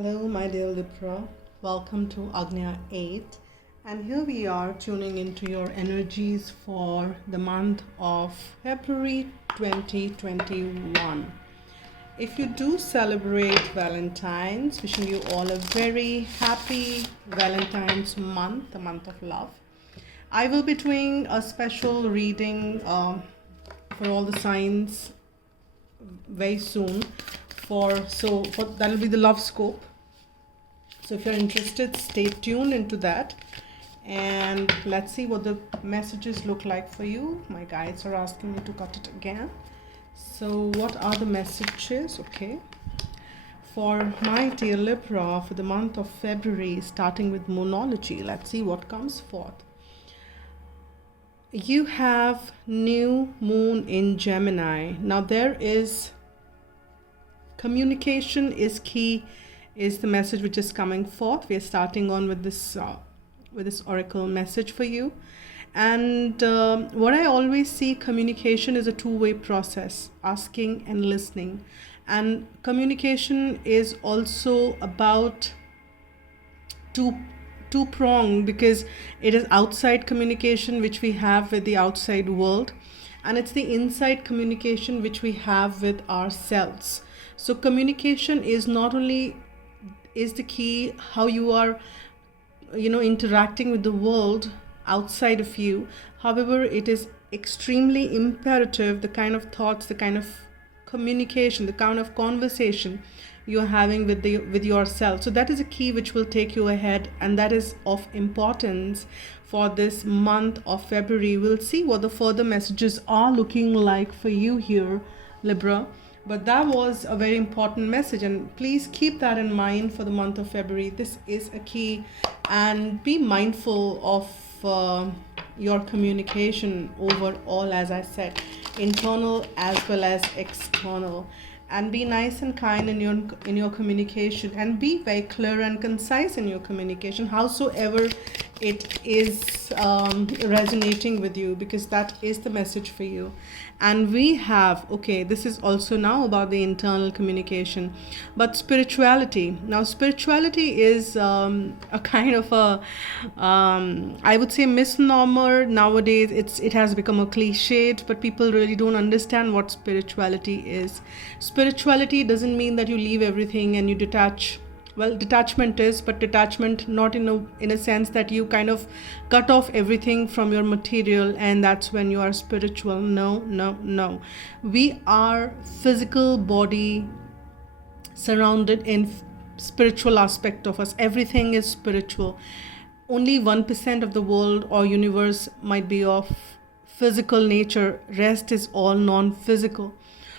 Hello, my dear Libra. Welcome to Agnya 8. And here we are tuning into your energies for the month of February 2021. If you do celebrate Valentine's, wishing you all a very happy Valentine's month, the month of love. I will be doing a special reading for all the signs very soon. That'll be the love scope. So if you're interested, stay tuned into that, and let's see what the messages look like for you. My guides are asking me to cut it again. So what are the messages? Okay, for my dear Libra, for the month of February, starting with Moonology, let's see what comes forth. You have new moon in Gemini. Now there is communication is key, is the message which is coming forth. We are starting on with this oracle message for you. And what I always see, communication is a two-way process, asking and listening. And communication is also about two-pronged, because it is outside communication which we have with the outside world, and it's the inside communication which we have with ourselves. So communication is not only is the key how you are interacting with the world outside of you. However, it is extremely imperative the kind of thoughts, the kind of communication, the kind of conversation you're having with yourself. So that is a key which will take you ahead, and that is of importance for this month of February. We'll see what the further messages are looking like for you here, Libra. But that was a very important message, and please keep that in mind for the month of February. This is a key, and be mindful of your communication overall, as I said, internal as well as external. And be nice and kind in your communication, and be very clear and concise in your communication, howsoever it is resonating with you, because that is the message for you. And we have, okay, this is also now about the internal communication, but spirituality. Now spirituality is a kind of a I would say misnomer nowadays. It has become a cliched, but people really don't understand what spirituality is. Spirituality doesn't mean that you leave everything and you detach. Well, detachment is, but detachment not in a sense that you kind of cut off everything from your material and that's when you are spiritual. No. We are physical body surrounded in spiritual aspect of us. Everything is spiritual. Only 1% of the world or universe might be of physical nature. Rest is all non-physical.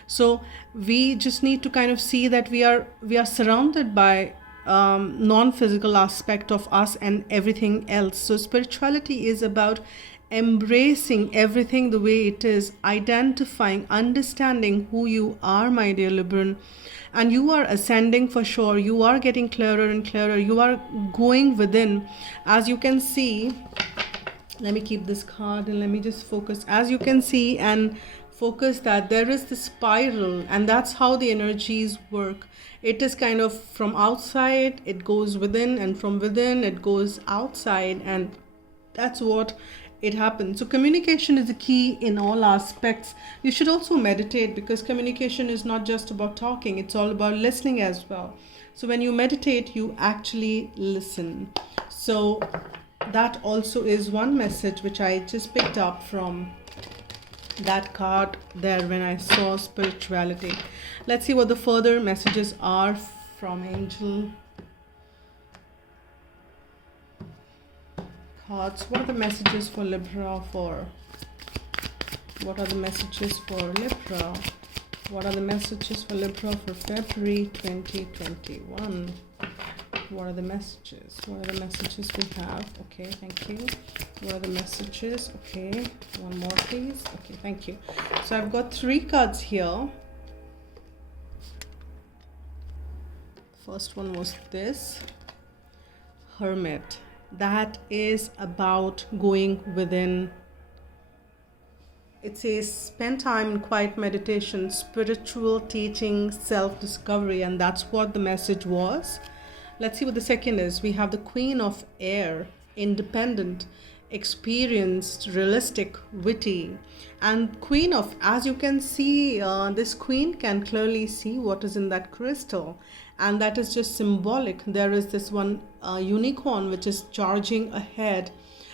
So we just need to kind of see that we are surrounded by non-physical aspect of us and everything else. So spirituality is about embracing everything the way it is, identifying, understanding who you are, my dear Libran, and you are ascending for sure. You are getting clearer and clearer. You are going within. As you can see, let me keep this card and let me just focus. As you can see and focus that there is the spiral, and that's how the energies work. It is kind of from outside, it goes within, and from within it goes outside, and that's what it happens. So communication is the key in all aspects. You should also meditate, because communication is not just about talking, it's all about listening as well. So when you meditate, you actually listen. So that also is one message which I just picked up from that card there when I saw spirituality. Let's see what the further messages are from angel cards. What are the messages for Libra for? What are the messages for Libra? What are the messages for Libra for February 2021? What are the messages? What are the messages we have? Okay, thank you. What are the messages? Okay, one more please. Okay, thank you. So I've got 3 cards here. First one was this Hermit. That is about going within. It says spend time in quiet meditation, spiritual teaching, self-discovery, and that's what the message was. Let's see what the second is. We have the Queen of Air, independent, experienced, realistic, witty. And Queen of, as you can see, this queen can clearly see what is in that crystal. And that is just symbolic. There is this one unicorn which is charging ahead.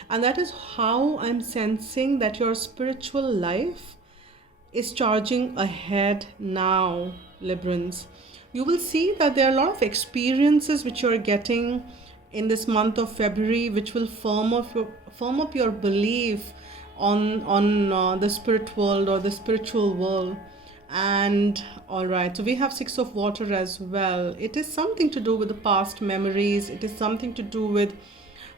And that is how I'm sensing that your spiritual life is charging ahead now, Librans. You will see that there are a lot of experiences which you're getting in this month of February, which will firm up your belief on the spirit world or the spiritual world. And all right, so we have Six of Water as well. It is something to do with the past memories. It is something to do with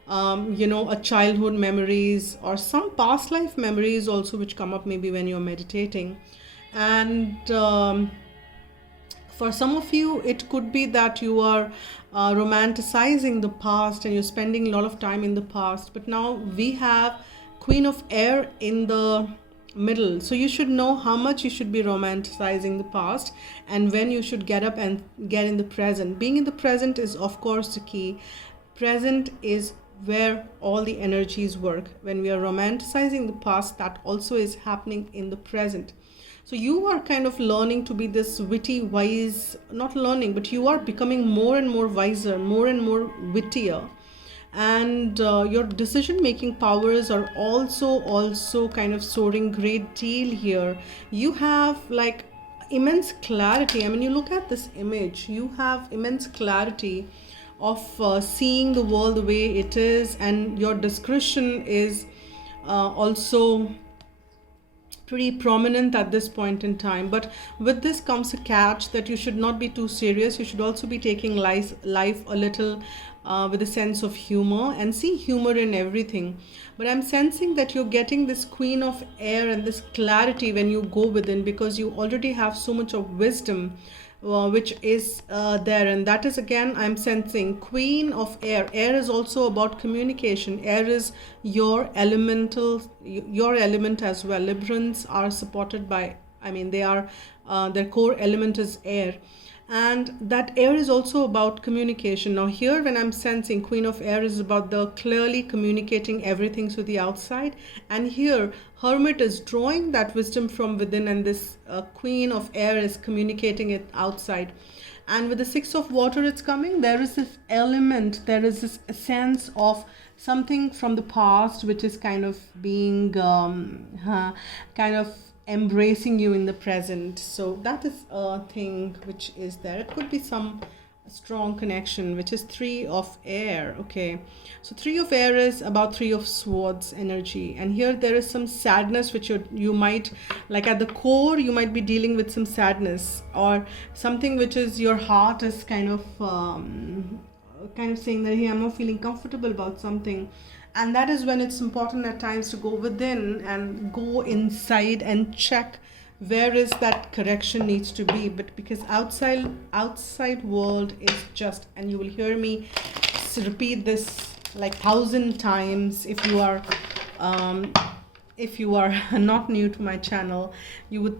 a childhood memories or some past life memories also, which come up maybe when you're meditating. And for some of you, it could be that you are romanticizing the past and you're spending a lot of time in the past. But now we have Queen of Air in the middle. So you should know how much you should be romanticizing the past and when you should get up and get in the present. Being in the present is, of course, the key. Present is where all the energies work. When we are romanticizing the past, that also is happening in the present. So you are kind of learning to be this witty, wise, not learning, but you are becoming more and more wiser, more and more wittier. And your decision-making powers are also kind of soaring great deal here. You have like immense clarity. I mean, you look at this image, you have immense clarity of seeing the world the way it is, and your discretion is also pretty prominent at this point in time. But with this comes a catch that you should not be too serious. You should also be taking life a little with a sense of humor and see humor in everything. But I'm sensing that you're getting this Queen of Air and this clarity when you go within, because you already have so much of wisdom which is there. And that is, again, I'm sensing Queen of Air. Air is also about communication. Air is your element as well. Librans are supported by, they are their core element is air, and that air is also about communication. Now here, when I'm sensing Queen of Air is about the clearly communicating everything to the outside, and here Hermit is drawing that wisdom from within, and this Queen of Air is communicating it outside. And with the Six of Water, it's coming, there is this element, there is this sense of something from the past which is kind of being kind of embracing you in the present. So that is a thing which is there. It could be some strong connection, which is Three of Air. Okay, so Three of Air is about Three of Swords energy, and here there is some sadness which you might, like at the core, you might be dealing with some sadness or something which is your heart is kind of saying that, hey, I'm not feeling comfortable about something. And that is when it's important at times to go within and go inside and check where is that correction needs to be. But because outside world is just, and you will hear me repeat this like 1,000 times if you are not new to my channel, you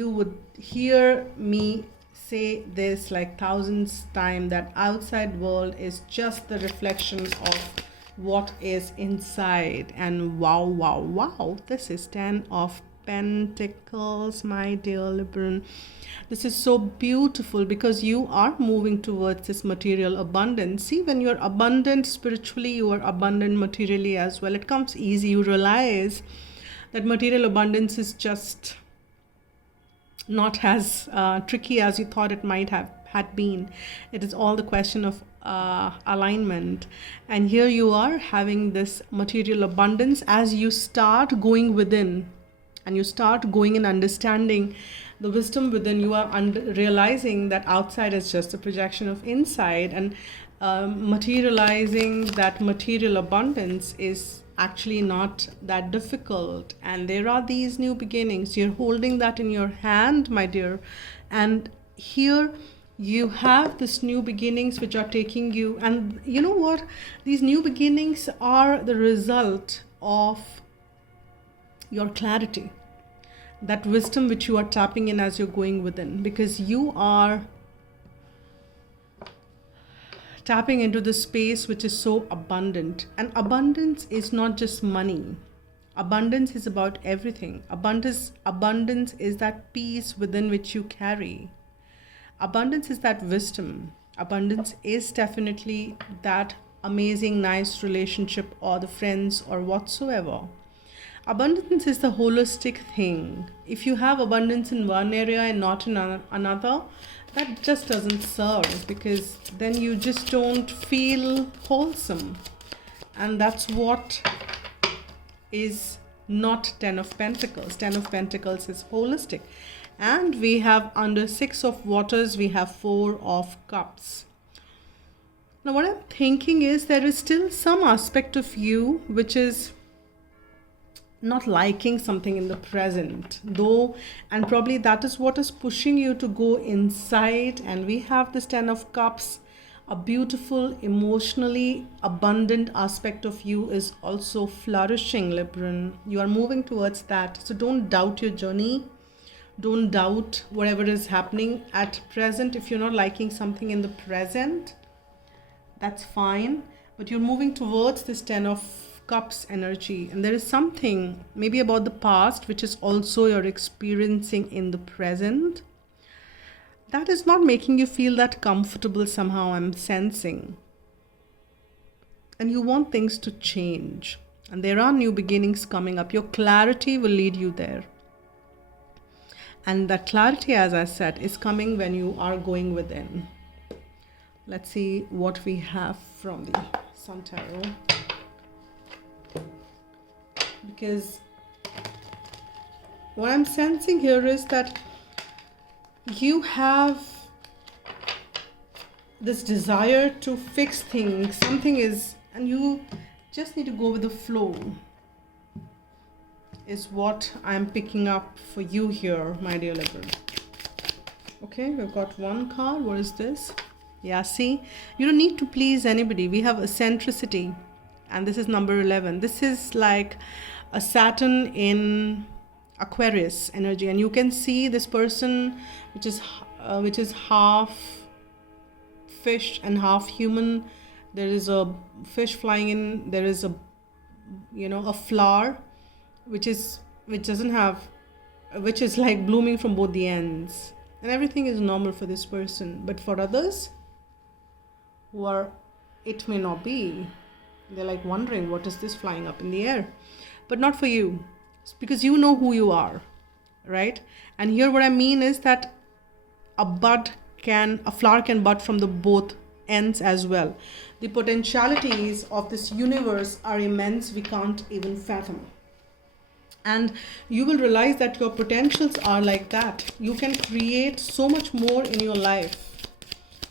would hear me say this like thousands time, that outside world is just the reflection of what is inside. And wow, this is 10 of Pentacles, my dear Libran. This is so beautiful because you are moving towards this material abundance. See, when you're abundant spiritually, you are abundant materially as well. It comes easy. You realize that material abundance is just not as tricky as you thought it might have had been. It is all the question of alignment. And here you are having this material abundance as you start going within and you start going and understanding the wisdom within. You are realizing that outside is just a projection of inside, and materializing that material abundance is actually not that difficult. And there are these new beginnings. You're holding that in your hand, my dear, and here you have this new beginnings which are taking you. And you know what, these new beginnings are the result of your clarity, that wisdom which you are tapping in as you're going within, because you are tapping into the space which is so abundant. And abundance is not just money. Abundance is about everything. Abundance is that peace within which you carry. Abundance is that wisdom. Abundance is definitely that amazing, nice relationship or the friends or whatsoever. Abundance is the holistic thing. If you have abundance in one area and not in another, that just doesn't serve, because then you just don't feel wholesome. And that's what is not 10 of Pentacles. 10 of Pentacles is holistic. And we have under 6 of Waters, we have 4 of Cups. Now what I'm thinking is there is still some aspect of you which is not liking something in the present, though, and probably that is what is pushing you to go inside. And we have this 10 of Cups. A beautiful, emotionally abundant aspect of you is also flourishing, Libran. You are moving towards that. So don't doubt your journey. Don't doubt whatever is happening at present. If you're not liking something in the present, that's fine. But you're moving towards this 10 of Cups energy. And there is something maybe about the past which is also you're experiencing in the present. That is not making you feel that comfortable somehow, I'm sensing. And you want things to change. And there are new beginnings coming up. Your clarity will lead you there. And that clarity, as I said, is coming when you are going within. Let's see what we have from the Sun Tarot. Because what I'm sensing here is that you have this desire to fix things. Something is, and you just need to go with the flow, is what I'm picking up for you here, my dear Libra. Okay, we've got one card. What is this? Yeah, see, you don't need to please anybody. We have eccentricity, and this is number 11. This is like a Saturn in Aquarius energy, and you can see this person which is half fish and half human. There is a fish flying in. There is a flower which is like blooming from both the ends, and everything is normal for this person. But for others who are, it may not be. They're like wondering, what is this flying up in the air? But not for you. It's because you know who you are, right? And here what I mean is that a flower can bud from the both ends as well. The potentialities of this universe are immense. We can't even fathom. And you will realize that your potentials are like that. You can create so much more in your life.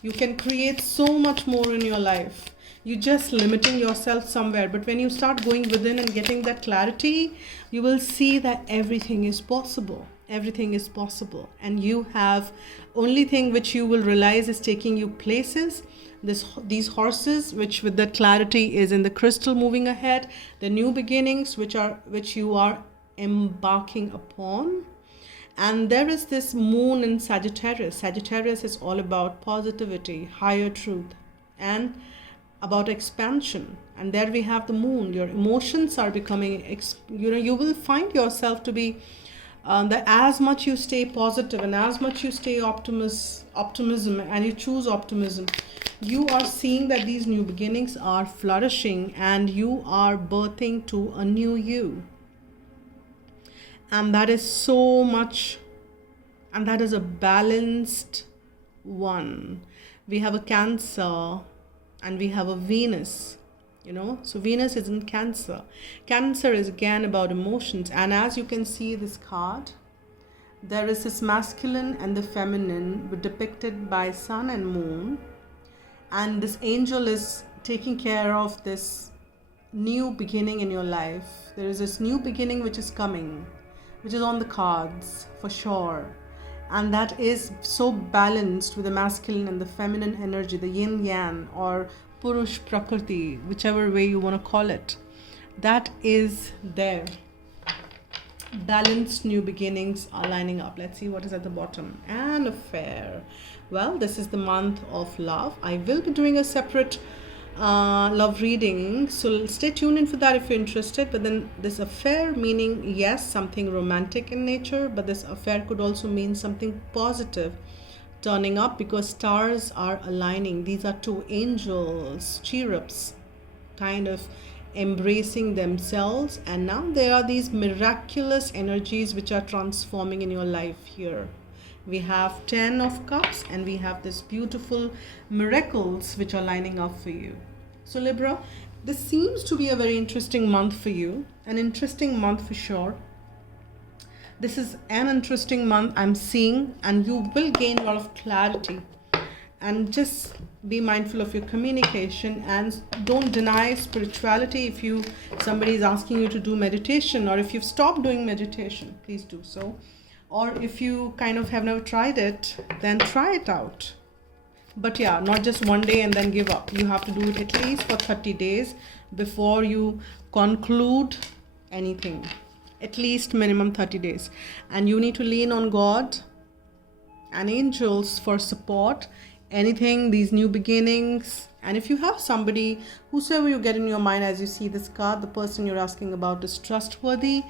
You can create so much more in your life. You're just limiting yourself somewhere. But when you start going within and getting that clarity, you will see that everything is possible. Everything is possible. And you have only thing which you will realize is taking you places. These horses, which with that clarity is in the crystal moving ahead. The new beginnings which you are embarking upon. And there is this moon in Sagittarius. Sagittarius is all about positivity, higher truth, and about expansion. And there we have the moon. Your emotions are becoming, you will find yourself to be that as much you stay positive and as much you stay optimism and you choose optimism, you are seeing that these new beginnings are flourishing and you are birthing to a new you. And that is so much, and that is a balanced one. We have a Cancer and we have a Venus, so Venus is in Cancer. Cancer is again about emotions. And as you can see this card, there is this masculine and the feminine depicted by sun and moon. And this angel is taking care of this new beginning in your life. There is this new beginning which is coming, which is on the cards for sure. And that is so balanced with the masculine and the feminine energy, the yin yang or Purush Prakriti, whichever way you want to call it. That is there. Balanced new beginnings are lining up. Let's see what is at the bottom. An affair. Well, this is the month of love. I will be doing a separate love reading, so stay tuned in for that if you're interested. But then this affair, meaning yes, something romantic in nature, but this affair could also mean something positive turning up, because stars are aligning. These are two angels, cherubs, kind of embracing themselves, and now there are these miraculous energies which are transforming in your life here. We have 10 of cups, and we have this beautiful miracles which are lining up for you. So Libra, this seems to be a very interesting month for you, an interesting month for sure. This is an interesting month I'm seeing, and you will gain a lot of clarity. And just be mindful of your communication, and don't deny spirituality. If somebody is asking you to do meditation, or if you've stopped doing meditation, please do so. Or if you kind of have never tried it, then try it out. But yeah, not just one day and then give up. You have to do it at least for 30 days before you conclude anything. At least minimum 30 days. And you need to lean on God and angels for support. Anything, these new beginnings. And if you have somebody, whosoever you get in your mind as you see this card, the person you're asking about is trustworthy.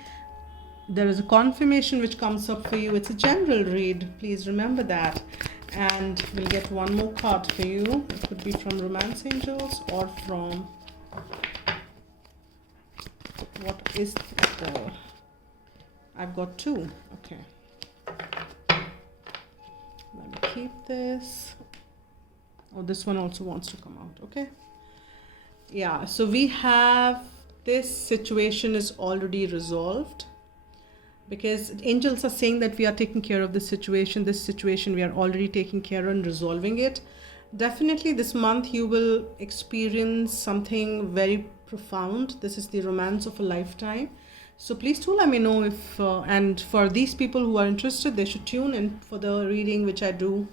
There is a confirmation which comes up for you. It's a general read. Please remember that. And we'll get one more card for you. It could be from Romance Angels or from... What is the... I've got two. Okay. Let me keep this. Oh, this one also wants to come out. Okay. Yeah. So we have this situation is already resolved, because angels are saying that we are taking care of this situation. This situation we are already taking care of and resolving it. Definitely this month you will experience something very profound. This is the romance of a lifetime. So please do let me know if, and for these people who are interested, they should tune in for the reading which I do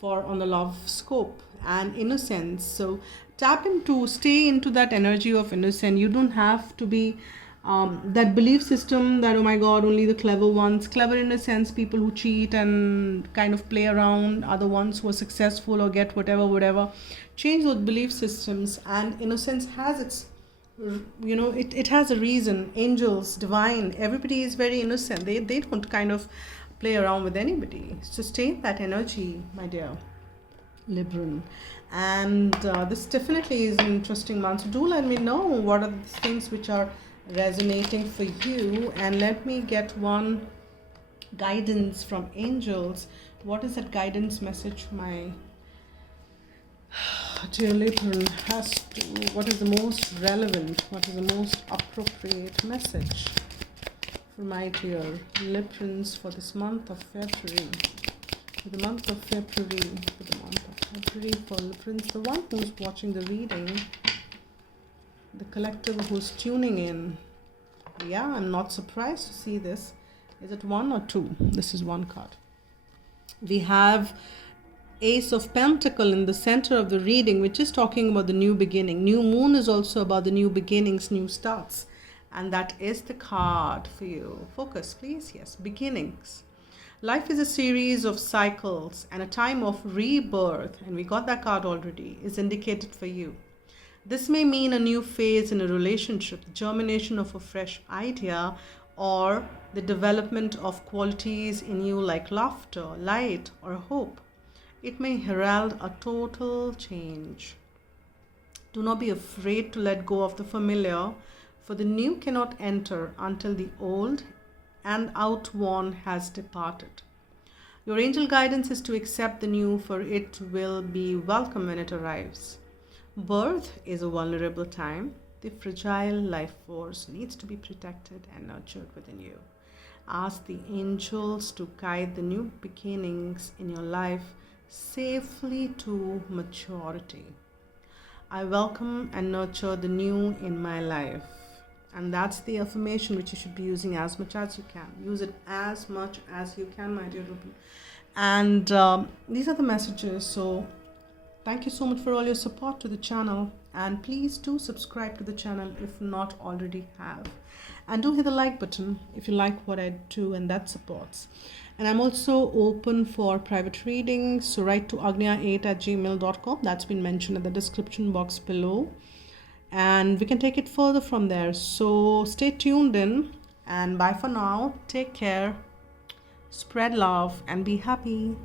for on the love scope and innocence. So stay into that energy of innocence. You don't have to be that belief system that, oh my God, only the clever ones, clever in a sense, people who cheat and kind of play around are the ones who are successful or get whatever. Change those belief systems, and innocence has its, it has a reason. Angels, divine, everybody is very innocent. They don't kind of play around with anybody. Sustain that energy, my dear Libran. And this definitely is an interesting month. So do let me know what are the things which are resonating for you, and let me get one guidance from angels. What is that guidance message my dear Libran has to, what is the most relevant, what is the most appropriate message for my dear Librans for this month of February? For the month of February, for Librans, the one who's watching the reading, the collective who's tuning in. Yeah, I'm not surprised to see this. Is it one or two? This is one card. We have Ace of Pentacle in the center of the reading, which is talking about the new beginning. New moon is also about the new beginnings, new starts. And that is the card for you. Focus, please. Yes, beginnings. Life is a series of cycles, and a time of rebirth, and we got that card already, is indicated for you. This may mean a new phase in a relationship, the germination of a fresh idea, or the development of qualities in you like laughter, light, or hope. It may herald a total change. Do not be afraid to let go of the familiar, for the new cannot enter until the old and outworn has departed. Your angel guidance is to accept the new, for it will be welcome when it arrives. Birth is a vulnerable time. The fragile life force needs to be protected and nurtured within you. Ask the angels to guide the new beginnings in your life safely to maturity. I welcome and nurture the new in my life. And that's the affirmation which you should be using as much as you can. Use it as much as you can, my dear Ruby. And these are the messages. So Thank you so much for all your support to the channel, and please do subscribe to the channel if not already have, and do hit the like button if you like what I do, and that supports. And I'm also open for private readings, so write to agnya8@gmail.com. That's been mentioned in the description box below, and we can take it further from there. So stay tuned in, and bye for now. Take care, spread love, and be happy.